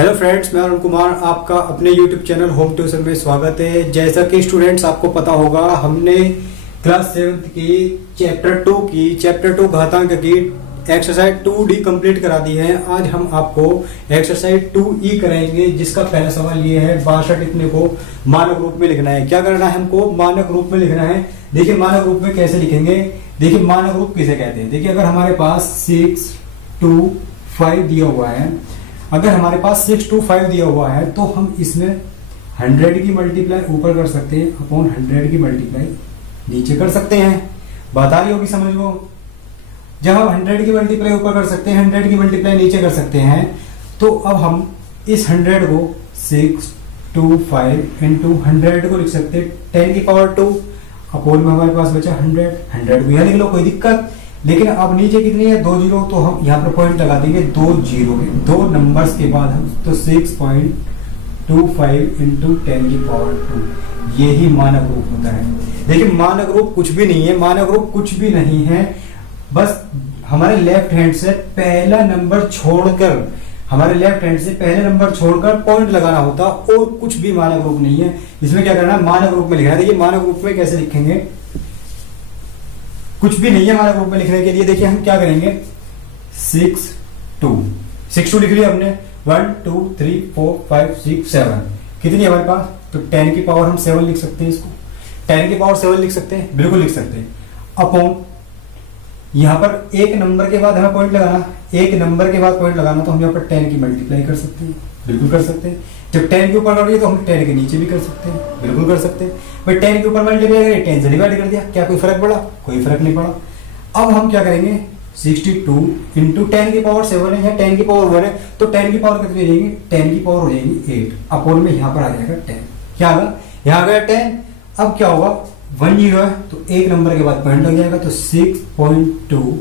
Hello friends, मैं अरुण कुमार, आपका अपने यूट्यूब चैनल होम ट्यूशन में स्वागत है। जैसा कि स्टूडेंट्स आपको पता होगा, हमने क्लास 7th की चैप्टर 2 घातांक की एक्सरसाइज 2D कंप्लीट करा दी है। आज हम आपको एक्सरसाइज 2E कराएंगे, जिसका पहला सवाल ये है 62 इतने को मानक रूप में लिखना है। क्या करना है हमको? मानक रूप में लिखना है। देखिए मानक रूप में कैसे लिखेंगे, देखिए मानक रूप किसे कहते हैं। देखिए अगर हमारे पास 6, 2, 5 दिया हुआ है, अगर हमारे पास 6, 2, 5 दिया हुआ है तो हम इसमें 100 की मल्टीप्लाई ऊपर कर सकते हैं अपॉन 100 की मल्टीप्लाई नीचे कर सकते हैं। बात आ रही होगी समझ लो। जब हम 100 की मल्टीप्लाई ऊपर कर सकते हैं, 100 की मल्टीप्लाई नीचे कर सकते हैं, तो अब हम इस 100 को 6, 2, 5 इंटू 100 को लिख सकते हैं 10 की पावर 2 अपॉन में हमारे पास बचा 100 को यहाँ लिख लो, कोई दिक्कत। लेकिन अब नीचे कितनी है? 2 जीरो, तो हम यहाँ पर पॉइंट लगा देंगे 2 जीरो के, 2 नंबर्स के बाद हम तो 6.25 इंटू 10 की पावर 2, यही मानक रूप होता है। देखिए मानक रूप कुछ भी नहीं है, मानक रूप कुछ भी नहीं है, बस हमारे लेफ्ट हैंड से पहला नंबर छोड़कर पॉइंट लगाना होता, और कुछ भी मानक रूप नहीं है। इसमें क्या करना है? मानक रूप में लिखना है। देखिए मानक रूप में कैसे लिखेंगे, कुछ भी नहीं है मानक रूप में लिखने के लिए। देखिए हम क्या करेंगे, 6, 2 लिख लिया हमने, 1, 2, 3, 4, 5, 6, 7 कितनी है हमारे पास? तो 10 की पावर हम 7 लिख सकते हैं, इसको 10 की पावर 7 लिख सकते हैं, बिल्कुल लिख सकते हैं। अपॉन यहां पर एक नंबर के बाद हमें पॉइंट लगाना, एक नंबर के बाद पॉइंट लगाना, तो हम यहाँ पर 10 की मल्टीप्लाई कर सकते हैं, बिल्कुल कर सकते हैं। जब 10 के ऊपर कर रही है तो हम 10 के नीचे भी कर सकते हैं, बिल्कुल कर सकते हैं। भाई 10 के ऊपर मल्टीप्लाई करें, 10 से डिवाइड कर दिया, क्या कोई फर्क पड़ा? कोई फर्क नहीं पड़ा। अब हम क्या करेंगे, 62 इंटू 10 की पावर 7 है, या 10 की पावर 1 है, तो 10 की पावर कितनी हो जाएगी? 10 की पावर हो जाएगी 8 अपॉन में यहाँ पर आ जाएगा 10। क्या आ गया? यहाँ आ गया 10। अब क्या होगा, 1 जीरो है तो एक नंबर के बाद पॉइंट लग जाएगा, तो 6.2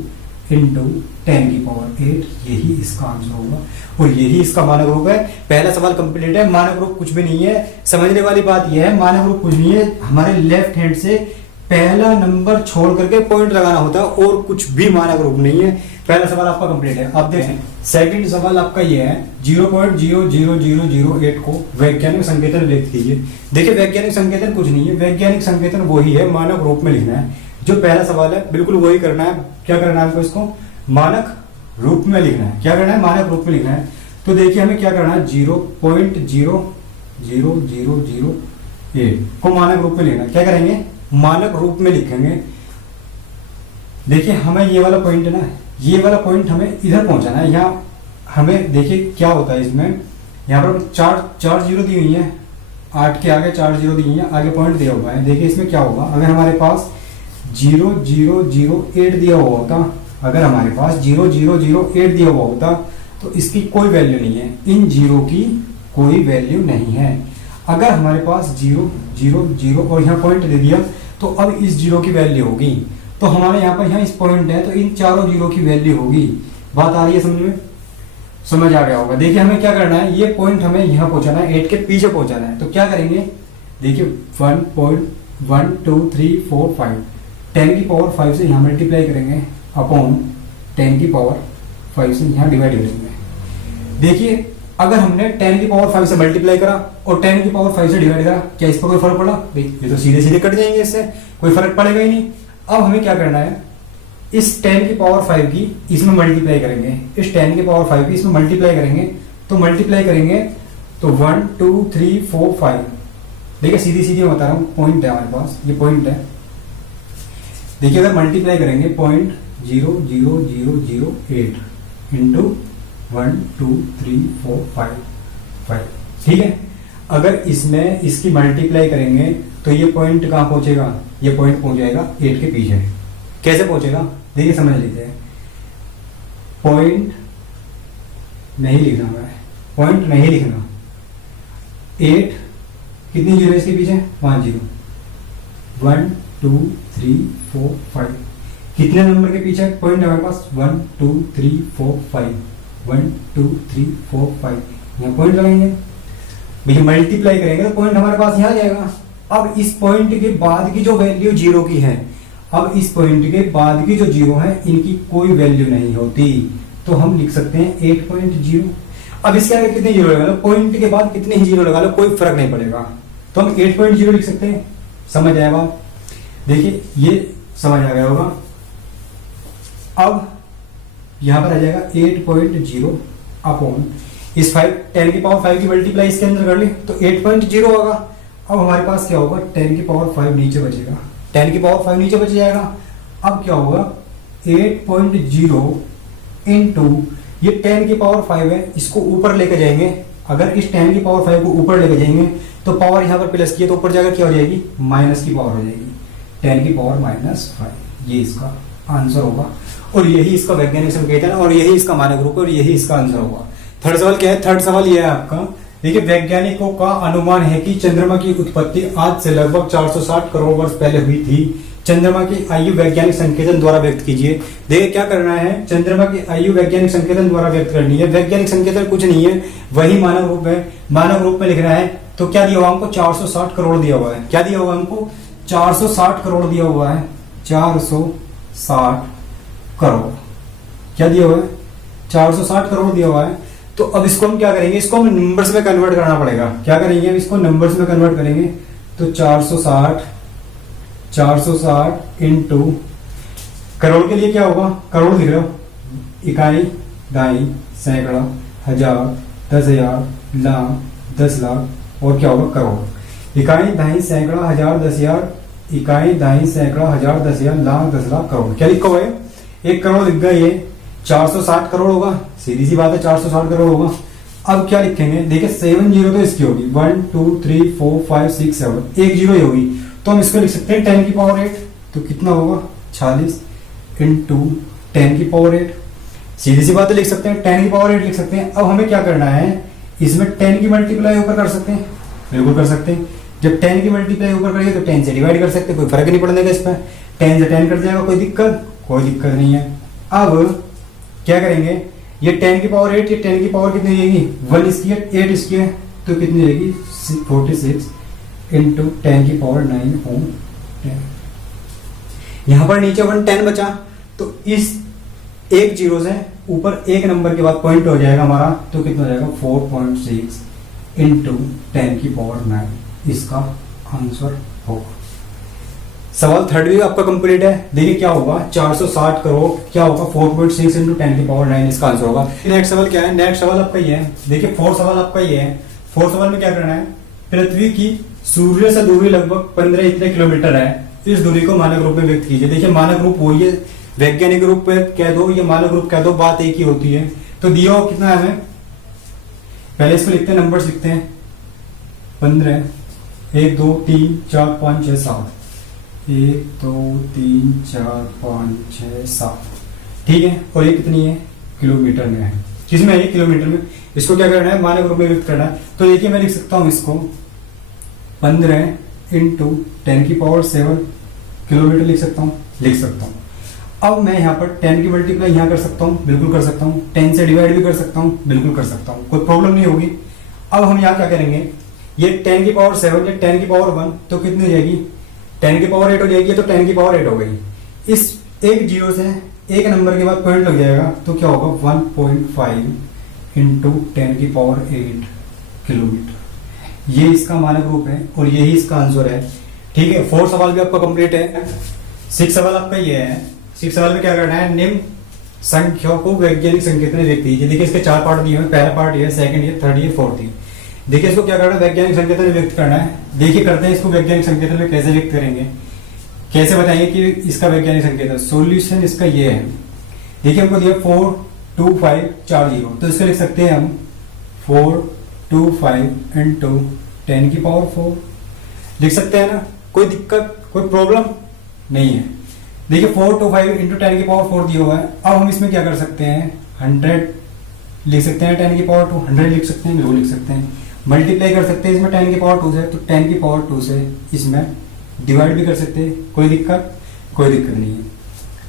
इंटू 10 की पावर 8, यही इसका आंसर होगा, और यही इसका मानक रूप है। पहला सवाल कंप्लीट है। मानक रूप कुछ भी नहीं है। समझने वाली बात यह है, मानक रूप कुछ नहीं है, हमारे लेफ्ट हैंड से पहला नंबर छोड़ करके पॉइंट लगाना होता है, और कुछ भी मानक रूप नहीं है। पहला सवाल आपका कंप्लीट है। अब देखें सेकंड सवाल आपका यह है, 0.00008 को वैज्ञानिक संकेतन व्यक्त कीजिए। देखिए वैज्ञानिक संकेतन कुछ नहीं है, वैज्ञानिक संकेतन वही है, मानक रूप में लिखना है। जो पहला सवाल है बिल्कुल वही करना है। क्या करना है आपको? इसको मानक रूप में लिखना है। क्या करना है? मानक रूप में लिखना है। तो देखिए हमें क्या करना है, 0.00008 को मानक रूप में लिखना है। क्या करेंगे? मानक रूप में लिखेंगे। देखिए हमें ये वाला पॉइंट है ना, ये वाला पॉइंट हमें इधर पहुंचाना है। यहाँ हमें देखिए क्या होता है इसमें, यहाँ पर चार जीरो दी हुई है, 8 के आगे 4 जीरो दी हुई है, आगे पॉइंट दिया हुआ है। देखिए इसमें क्या होगा, अगर हमारे पास 0008 दिया हुआ होता, अगर हमारे पास 0008 दिया हुआ होता, तो इसकी कोई वैल्यू नहीं है, इन जीरो की कोई वैल्यू नहीं है। अगर हमारे पास 000 और यहाँ पॉइंट दे दिया, तो अब इस जीरो की वैल्यू होगी, तो हमारे यहाँ पर यहाँ इस पॉइंट है, तो इन चारों जीरो की वैल्यू होगी। बात आ रही है समझ में? समझ आ गया होगा। देखिए हमें क्या करना है, ये पॉइंट हमें यहाँ पहुंचाना है, 8 के पीछे पहुंचाना है। तो क्या करेंगे, देखिए 1.1 2 3 4 5, 10 की पावर 5 से यहाँ मल्टीप्लाई करेंगे अपॉन 10 की पावर 5 से यहाँ डिवाइड करेंगे। देखिए अगर हमने 10 की पावर 5 से मल्टीप्लाई करा और 10 की पावर 5 से डिवाइड करा, क्या इस पर कोई फर्क पड़ा? ये तो सीधे सीधे कट जाएंगे, इससे कोई फर्क पड़ेगा ही नहीं। अब हमें क्या करना है, इस 10 की पावर 5 की इसमें मल्टीप्लाई करेंगे, इस 10 की पावर 5 की इसमें मल्टीप्लाई करेंगे, तो मल्टीप्लाई करेंगे तो 1 2 3 4 5। देखिए सीधी सीधी मैं बता रहा हूँ, पॉइंट है हमारे पास, ये पॉइंट है। देखिए अगर मल्टीप्लाई करेंगे 0.00008 इंटू 1 2 3 4 5, ठीक है। अगर इसमें इसकी मल्टीप्लाई करेंगे तो ये पॉइंट कहाँ पहुंचेगा, ये पॉइंट पहुंच जाएगा 8 के पीछे। कैसे पहुंचेगा देखिए समझ लेते हैं। पॉइंट नहीं लिखना है, पॉइंट नहीं लिखना। 8 कितनी जीरो इसके पीछे? 5 जीरो। 1 2 3 4 5 कितने नंबर के पीछे पॉइंट है हमारे पास? 1 2 3 4 5, 1 2 3 4 5, यहाँ पॉइंट लगाएंगे। भैया मल्टीप्लाई करेंगे तो पॉइंट हमारे पास यहाँ जाएगा। अब इस पॉइंट के बाद की जो वैल्यू जीरो की है, अब इस पॉइंट के बाद की जो जीरो है, इनकी कोई वैल्यू नहीं होती, तो हम लिख सकते हैं 8.0। अब इसके आगे कितने जीरो लगा लो, पॉइंट के बाद कितने ही जीरो लगा लो, कोई फर्क नहीं पड़ेगा। तो हम 8.0 लिख सकते हैं। समझ आया बात? देखिए ये समझ आ गया होगा। अब यहां पर आ जाएगा 8.0 अपॉन इस 10 की पावर 5 की मल्टीप्लाई इसके अंदर कर ले तो 8.0 होगा। अब हमारे पास क्या होगा, 10 की पावर 5 नीचे बचेगा, 10 की पावर 5 नीचे बच जाएगा। अब क्या होगा, 8.0 इंटू ये 10 की पावर 5 है, इसको ऊपर लेके जाएंगे। अगर इस 10 की पावर 5 को ऊपर लेके जाएंगे तो पावर यहाँ पर प्लस की है तो ऊपर जाकर क्या हो जाएगी, माइनस की पावर हो जाएगी, 10 की पावर -5। ये इसका आंसर होगा और यही इसका वैज्ञानिक संकेत है और यही इसका मानक रूप है और यही इसका आंसर होगा। थर्ड सवाल क्या है, थर्ड सवाल यह है आपका, देखिए वैज्ञानिकों का अनुमान है कि चंद्रमा की उत्पत्ति आज से लगभग 460 करोड़ वर्ष पहले हुई थी। चंद्रमा की आयु वैज्ञानिक संकेतन द्वारा व्यक्त कीजिए। देखिए क्या करना है, चंद्रमा की आयु वैज्ञानिक संकेतन द्वारा व्यक्त करनी है। वैज्ञानिक संकेतन कुछ नहीं है, वही मानक रूप है। मानक रूप में लिखना है तो क्या दिया हुआ हमको, 460 करोड़ दिया हुआ है। क्या दिया हुआ हमको, 460 करोड़ दिया हुआ है, 460 करोड़। क्या दिया हुआ है, 460 करोड़ दिया हुआ है। तो अब इसको हम क्या करेंगे, इसको हम नंबर्स में कन्वर्ट करना पड़ेगा। क्या करेंगे, हम इसको नंबर्स में कन्वर्ट करेंगे तो 460 इंटू करोड़ के लिए क्या होगा, करोड़ लिख रहे हो, इकाई, दाई, सैकड़ा, हजार, 10,000, लाख, 10 लाख और क्या होगा, करोड़। इकाई, दाई, सैकड़ा, हजार, 10,000, इकाई, दाई, सैकड़ा, हजार, 10,000, लाख, 10 लाख, करोड़। क्या लिखा हुआ है, 1 करोड़ लिख गया, ये 460 करोड़ होगा, सीधी सी बात है 460 करोड़ होगा। अब क्या लिखेंगे, देखिए 7 जीरो तो इसकी होगी, 1 2 3 4 5 6 7, एक जीरो ही होगी तो हम इसको लिख सकते हैं 10 की पावर 8। तो कितना होगा, 46 इंटू 10 की पावर 8। सीधी सी बात लिख सकते हैं, 10 की पावर 8 लिख सकते हैं। अब हमें क्या करना है, इसमें 10 की मल्टीप्लाई ऊपर कर सकते हैं, बिल्कुल कर सकते हैं। जब 10 की मल्टीप्लाई ऊपर करेंगे तो 10 से डिवाइड कर सकते हैं, कोई फर्क नहीं पड़ने का इस पर। 10 से 10 कट जाएगा, कोई दिक्कत नहीं है। अब क्या करेंगे, ये 10 की पावर 8, ये 10 की पावर कितनी जाएगी, 1 इसकी है, 8 इसकी है तो कितनी जाएगी, 46 इंटू 10 की पावर 9 होम 10। यहां पर नीचे 10 बचा तो इस एक जीरो से ऊपर एक नंबर के बाद पॉइंट हो जाएगा हमारा, तो कितना हो जाएगा 4.6 इंटू 10 की पावर 9 इसका आंसर होगा। सवाल थर्ड भी आपका कंप्लीट है। देखिए क्या होगा, 460 करोड़ क्या होगा, 4.6 इंटू 10 की पावर 9 इसका आंसर होगा। नेक्स्ट सवाल क्या है, नेक्स्ट सवाल आपका ये है, देखिए फोर्थ सवाल आपका ये है। फोर्थ सवाल में क्या करना है, पृथ्वी की सूर्य से दूरी लगभग 15 इतने किलोमीटर है, इस दूरी को मानक रूप में व्यक्त कीजिए। देखिए मानक रूप वही है, वैज्ञानिक रूप में कह दो, ये मानक रूप कह दो, बात एक ही होती है। तो दिया हो कितना है हमें, पहले इसको लिखते हैं, नंबर्स लिखते हैं, 15, 1 2 3 4 5 6 7, 1 2 3 4 5 6 7, ठीक है। और ये कितनी है, किलोमीटर में है, किसमें है, किलोमीटर में। इसको क्या करना है, मानक रूप में व्यक्त करना है। तो देखिए मैं लिख सकता हूं इसको 15 इंटू 10 की पावर 7 किलोमीटर लिख सकता हूं। अब मैं यहाँ पर 10 की मल्टीप्लाई यहाँ कर सकता हूँ, बिल्कुल कर सकता हूँ। 10 से डिवाइड भी कर सकता हूँ, बिल्कुल कर सकता हूँ, कोई प्रॉब्लम नहीं होगी। अब हम यहाँ क्या करेंगे, ये 10 की पावर 7 या 10 की पावर 1 तो कितनी हो जाएगी, 10 की पावर 8 हो जाएगी, तो 10 की पावर 8 हो गई। इस एक जीरो से एक नंबर के बाद पॉइंट लग जाएगा तो क्या होगा, 1.5 इंटू 10 की पावर 8 किलोमीटर। ये इसका मानक रूप है और यही इसका आंसर है, ठीक है। 4 सवाल भी आपका कंप्लीट है। 6 सवाल आपका ये है। 6 सवाल में क्या करना है, निम्न संख्याओं को वैज्ञानिक संकेतन में व्यक्त कीजिए। देखिए इसके 4 पार्ट दिए हुए, पहला पार्ट ये, सेकंड ये, थर्ड ये, फोर्थ ये। देखिए इसको क्या करना है, वैज्ञानिक संकेतन में व्यक्त करना है। देखिए करते हैं इसको वैज्ञानिक संकेतन में कैसे व्यक्त करेंगे, कैसे बताएंगे कि इसका वैज्ञानिक संकेतन। सॉल्यूशन इसका ये है, देखिए हमको दिया 4 2 5 4 0, तो इसको लिख सकते हैं हम 4 2 5 इंटू 10 की पावर 4 लिख सकते हैं ना, कोई दिक्कत कोई प्रॉब्लम नहीं है। देखिए 4 2 5 इंटू 10 की पावर 4 दिया हुआ है। अब हम इसमें क्या कर सकते हैं, 100 लिख सकते हैं, 10 की पावर 2 100 लिख सकते हैं, बिल्कुल लिख सकते हैं। मल्टीप्लाई कर सकते हैं इसमें 10 की पावर 2 से, तो 10 की पावर 2 से इसमें डिवाइड भी कर सकते हैं, कोई दिक्कत नहीं है।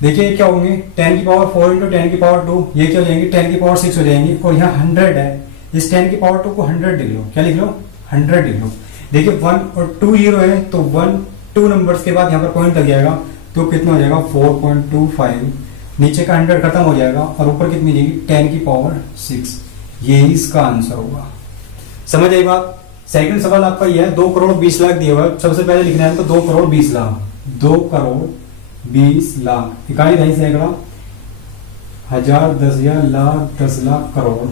देखिए क्या होंगे, 10 की पावर 4 इंटू 10 की पावर 2, ये क्या हो जाएंगे, 10 की पावर 6 हो जाएंगी। और यहाँ 100 है, इस 10 की पावर 2 को 100 लिख लो, क्या लिख लो, 100 लिख लो। देखिए 1 और 2 जीरो है तो 1 2 नंबर्स के बाद यहाँ पर पॉइंट लग जाएगा, तो कितना हो जाएगा 4.25, नीचे का 100 खत्म हो जाएगा और ऊपर कितनी जाएगी 10 की पावर 6। यही इसका आंसर होगा। समझ आई बात। सेकंड सवाल आपका यह है 2,20,00,000 दिया हुआ है। सबसे पहले लिखना है तो 2,20,00,000, 2,20,00,000 इकाई दही सैकड़ा, हजार, 10,000, लाख, 10,00,000, करोड़,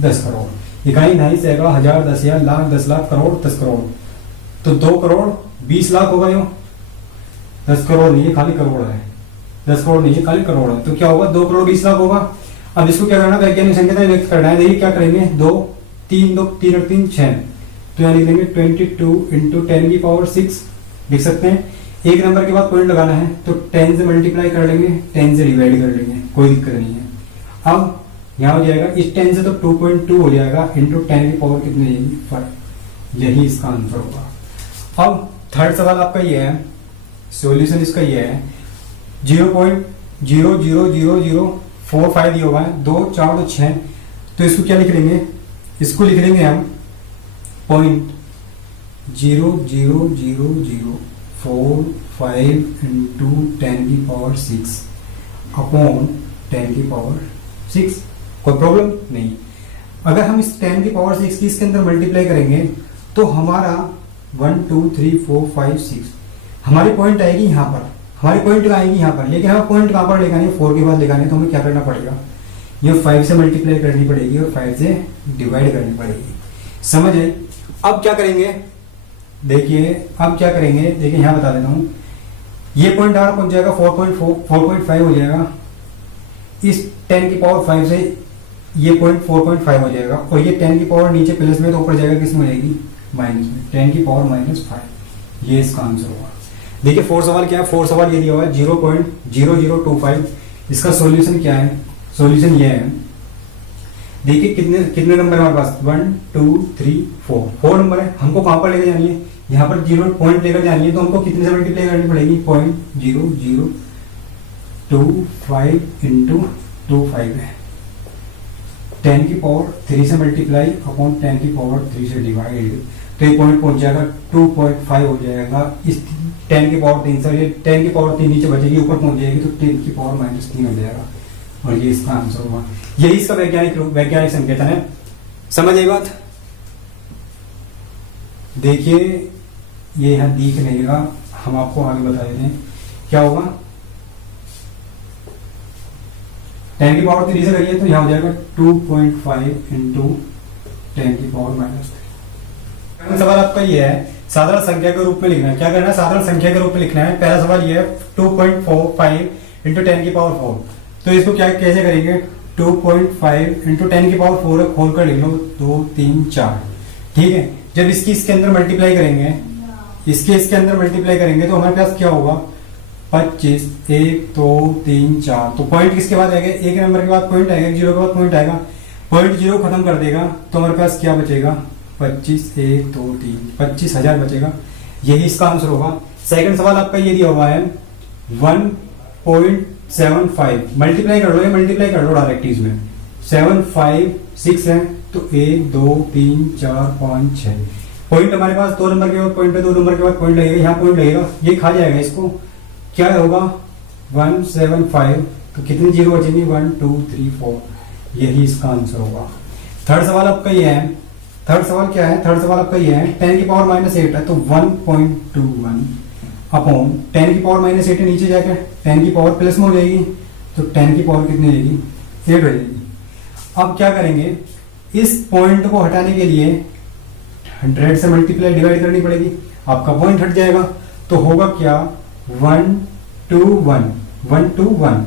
10 करोड़। इकाई दही सैकड़ा, हजार, 10,000, लाख, 10,00,000, करोड़, 10 करोड़। तो 2,20,00,000 होगा यो। 10 करोड़ नहीं है, खाली करोड़ है। 10 करोड़ नहीं है, खाली करोड़ है। तो क्या होगा, 2,20,00,000 होगा। अब इसको क्या करना, वैज्ञानिक संकेतन व्यक्त करना है। देखिए क्या करेंगे, 2, 3, 2, 3 और 3 6, तो यहाँ लिख देंगे 22 इंटू 10⁶ लिख सकते हैं। एक नंबर के बाद पॉइंट लगाना है तो 10 से मल्टीप्लाई कर लेंगे, 10 से डिवाइड कर लेंगे, कोई दिक्कत नहीं है। अब यहाँ हो जाएगा इस 10 से तो 2.2 हो जाएगा, इंटू 10 की पावर कितनी जाएगी, 5। यही इसका आंसर होगा। अब थर्ड सवाल आपका ये है, सॉल्यूशन इसका ये है 0.00045 दिया हुआ है, 2, 4 तो 6। तो इसको क्या लिख लेंगे, इसको लिख लेंगे हम 0.00045 इंटू 10⁶ अपॉन 10⁶। कोई प्रॉब्लम नहीं। अगर हम इस 10⁶ की इसके अंदर मल्टीप्लाई करेंगे तो हमारा 1 2 3 4 5 6 हमारी पॉइंट आएगी यहाँ पर, हमारी पॉइंट आएगी यहाँ पर। लेकिन हमें पॉइंट कहाँ पर लेगानी है, 4 के बाद लेगानी है। तो हमें क्या करना पड़ेगा, ये 5 से मल्टीप्लाई करनी पड़ेगी और 5 से डिवाइड करनी पड़ेगी। समझ आई। अब क्या करेंगे, देखिए अब क्या करेंगे, देखिए यहाँ बता देता हूँ। ये पॉइंट हमारा पहुंच जाएगा 4.5 हो जाएगा। इस 10⁵ से ये पॉइंट 4.5 हो जाएगा, और ये 10⁵ नीचे प्लस में तो ऊपर जाएगा, किस में जाएगी, माइनस में, 10⁻⁻5। ये इसका आंसर होगा। देखिए फोर्थ सवाल क्या है, फोर्थ सवाल ये दिया हुआ है 0.0025। इसका सॉल्यूशन क्या है, सॉल्यूशन ये है, देखिए कितने कितने नंबर हमारे पास, 1 2 3 4 नंबर है। हमको कहां पर लेकर जानी है, यहाँ पर 0 पॉइंट लेकर जानी है। तो हमको कितने से मल्टीप्लाई करनी पड़ेगी, 0.0025 इंटू 25 है, 10⁻³ से मल्टीप्लाई अपॉन 10⁻³ से डिवाइड। तो ये पॉइंट पहुंच जाएगा 2.5 हो जाएगा। इस 10⁻³ से ये 10⁻³ नीचे बचेगी, ऊपर पहुंच जाएगी तो 10⁻³ हो जाएगा, और ये इसका आंसर होगा। यही इसका वैज्ञानिक संकेतन है। समझ आई बात। देखिए ये यहां दिख रहेगा, हम आपको आगे बता देते हैं क्या होगा। 10⁻³ से करिए तो यहां हो जाएगा 2.5 इंटू 10⁻⁻3। सवाल आपका ये है, साधारण संख्या के रूप में लिखना है। क्या करना है, साधारण संख्या के रूप में लिखना है। पहला सवाल ये है 2.45 इंटू 10⁻⁴। तो इसको क्या कैसे करेंगे, 2.5 इंटू 10⁻⁴ खोल कर लिख लो, 2 3 4। ठीक है। जब इसके अंदर मल्टीप्लाई करेंगे, इसके अंदर मल्टीप्लाई करेंगे तो हमारे पास क्या होगा, 25, 1 2 3 4। तो पॉइंट किसके बाद आएगा, एक नंबर के बाद पॉइंट आएगा, 0 के बाद पॉइंट आएगा। पॉइंट 0 खत्म कर देगा तो हमारे पास क्या बचेगा, 25, 1 2 3, 25,000 बचेगा। यही इसका आंसर होगा। सेकंड सवाल आपका ये दिया हुआ है 1.75 मल्टीप्लाई कर लो, ये मल्टीप्लाई कर लो डायरेक्ट इसमें। 7 5 6 है तो 1 2 3 4 5 6 पॉइंट हमारे पास 2 नंबर के बाद पॉइंट है, 2 नंबर के बाद पॉइंट लगेगा, यहाँ पॉइंट लगेगा, ये खा जाएगा इसको। क्या होगा 175, तो कितने जीरो बचेंगे, 1 2 3 4। यही इसका आंसर होगा। थर्ड सवाल आपका ये है, थर्ड सवाल क्या है, थर्ड सवाल आपका ये है 10⁻⁻8 है तो 1.21 अपॉन 10⁻⁻8 नीचे जाकर 10 प्लस में हो जाएगी, तो 10 की पावर कितनी जाएगी, 8 हो जाएगी। अब क्या करेंगे, इस पॉइंट को हटाने के लिए 100 से मल्टीप्लाई डिवाइड करनी पड़ेगी, आपका पॉइंट हट जाएगा। तो होगा क्या, 1 2 1 1 2 1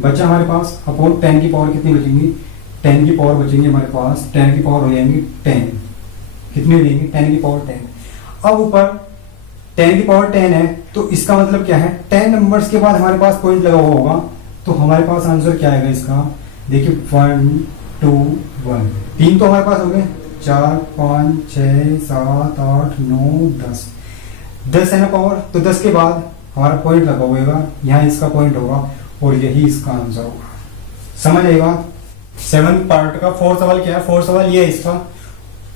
बचा हमारे पास, अपॉन 10 की पावर कितनी बचेंगी, 10 की पावर बचेंगी हमारे पास, 10 की पावर हो जाएंगी 10, कितनी हो जाएंगी 10 की पावर 10। अब ऊपर 10 की पावर 10 है तो इसका मतलब क्या है, 10 नंबर्स के बाद हमारे पास पॉइंट लगा हुआ होगा, तो हमारे पास आंसर क्या आएगा इसका, देखिए 1 2 1 3 तो हमारे पास हो गए, 4 5 6 7 8 9 10 10 है ना पावर, तो 10 के बाद हमारा पॉइंट लगा होगा, यहाँ इसका पॉइंट होगा और यही इसका आंसर होगा। समझ आएगा। 7th पार्ट का फोर्थ सवाल क्या है, फोर्थ सवाल ये है इसका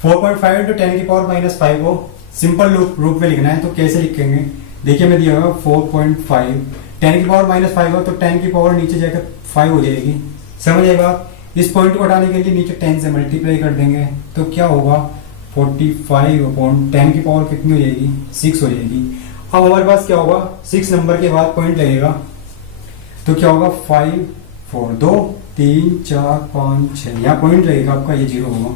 4.5 इंटू 10 की पावर -5 को सिंपल रूप में लिखना है। तो कैसे लिखेंगे, देखिए मैं दिया होगा 4.5 10 की पावर -5 हो तो 10 की पावर नीचे जाकर 5 हो जाएगी। समझ आएगा। इस पॉइंट को हटाने के लिए नीचे 10 से मल्टीप्लाई कर देंगे तो क्या होगा 45 अपॉन 10 की पावर कितनी हो जाएगी 6 हो जाएगी। अब हमारे पास क्या होगा 6 नंबर के बाद पॉइंट लगेगा तो क्या होगा 5 4 2 3 4 5 6 यहाँ पॉइंट लगेगा आपका, ये 0 होगा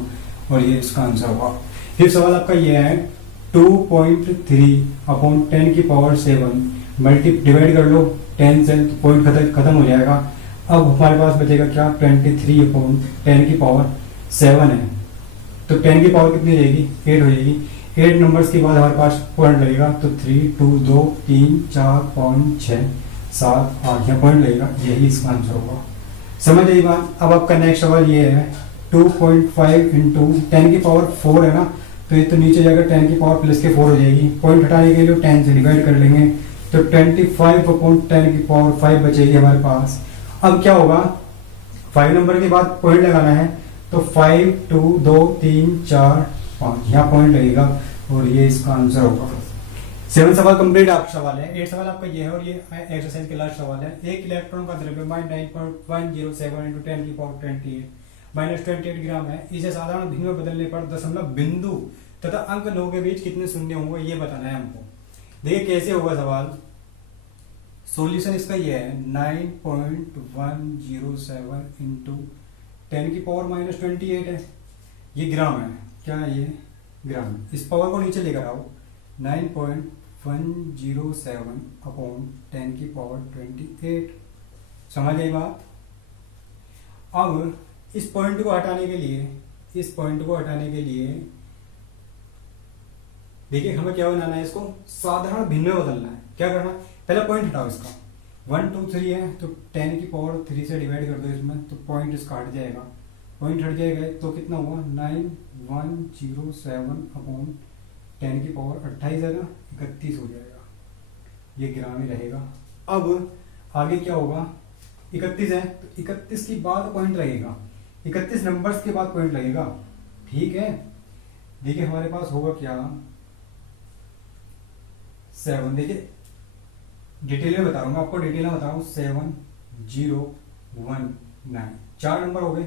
और ये इसका आंसर होगा। फिर सवाल आपका ये है 2.3 अपॉन 10 की पावर 7 डिवाइड कर लो 10 से तो पॉइंट खत्म हो जाएगा। अब हमारे पास बचेगा क्या 23 अपॉन 10 की पावर 7 है तो 10 की पावर कितनी हो जाएगी 8 हो जाएगी। 8 नंबर्स के बाद हमारे पास पॉइंट लगेगा तो 3 2 2 3 4 5 6 7 8 यहाँ पॉइंट लगेगा, यही इसका आंसर होगा। समझ आई बात। अब आपका नेक्स्ट सवाल ये है 2.5 इंटू 10 की पावर 4 है ना, तो ये तो नीचे जाकर 10 की पावर प्लस के 4 हो जाएगी। पॉइंट हटाने के लिए 10 से डिवाइड कर लेंगे तो 25 अपॉन 10 की पावर 5 बचेगी हमारे पास। अब क्या होगा 5 नंबर के बाद पॉइंट लगाना है तो 5 2 2 3 4 5 यहाँ पॉइंट लगेगा और ये इसका आंसर होगा। 7 सवाल कंप्लीट आपका सवाल है। 8 सवाल आपका ये है और ये एक्सरसाइज के लास्ट सवाल है। एक इलेक्ट्रॉन का द्रव्यमान 9.107 इंटू 10 की पावर 28 माइनस 28 ग्राम है। इसे साधारण भिन्न में बदलने पर दशमलव बिंदु तथा अंक 9 के बीच कितने शून्य होंगे ये बताना है हमको। देखिए कैसे होगा सवाल। सॉल्यूशन इसका ये है 9.107 इंटू 10 की पावर माइनस 28 है, ये ग्राम है, क्या है ये ग्राम। इस पावर को नीचे लेकर आओ 9.107 अपॉन 10 की पावर 28। समझ आई बात। अब इस पॉइंट को हटाने के लिए देखिए हमें क्या बनाना है, इसको साधारण भिन्न में बदलना है। क्या करना है, पहला पॉइंट हटाओ इसका 1 2 3 है तो 10 की पावर 3 से डिवाइड कर दो इसमें तो पॉइंट इसका हट जाएगा। पॉइंट हट जाएगा तो कितना हुआ 9107 अपॉन 10 की पावर 28 है ना 31 हो जाएगा, ये ग्राम ही रहेगा। अब आगे क्या होगा 31 है तो 31 के बाद पॉइंट लगेगा, 31 नंबर्स के बाद पॉइंट लगेगा, ठीक है। देखिए हमारे पास होगा क्या 7, देखिए डिटेल में बता रहा हूँ आपको, डिटेल में बता रहा हूँ 7019 4 नंबर हो गए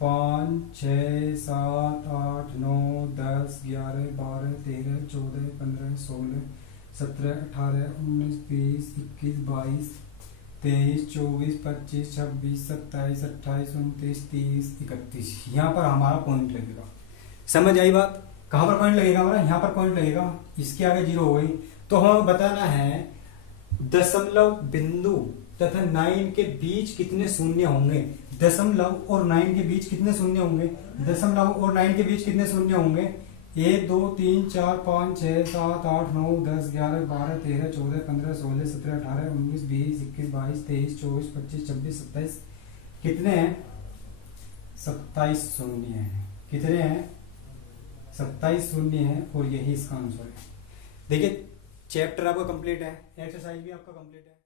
5 6 7 8 9 10 11 12 13 14 15 16 17 18 19 20 21 22 23 24 25 26 27 28 29 30 31 यहाँ पर हमारा पॉइंट लगेगा। समझ आई बात। कहाँ पर पॉइंट लगेगा हमारा, यहाँ पर पॉइंट लगेगा, इसके आगे 0 हो गई तो हमें बताना है दशमलव बिंदु तथा 9 के बीच कितने शून्य होंगे। दशमलव और 9 के बीच कितने शून्य होंगे, दशमलव और 9 के बीच कितने शून्य होंगे 1 2 3 4 5 6 7 8 9 10 11 12 13 14 15 16 17 18 19 20 21 22 23 24 25 26 27 कितने हैं 27 शून्य हैं। कितने हैं 27 शून्य हैं और यही इसका आंसर है। देखिए चैप्टर आपका कंप्लीट है, एक्सरसाइज भी आपका कंप्लीट है।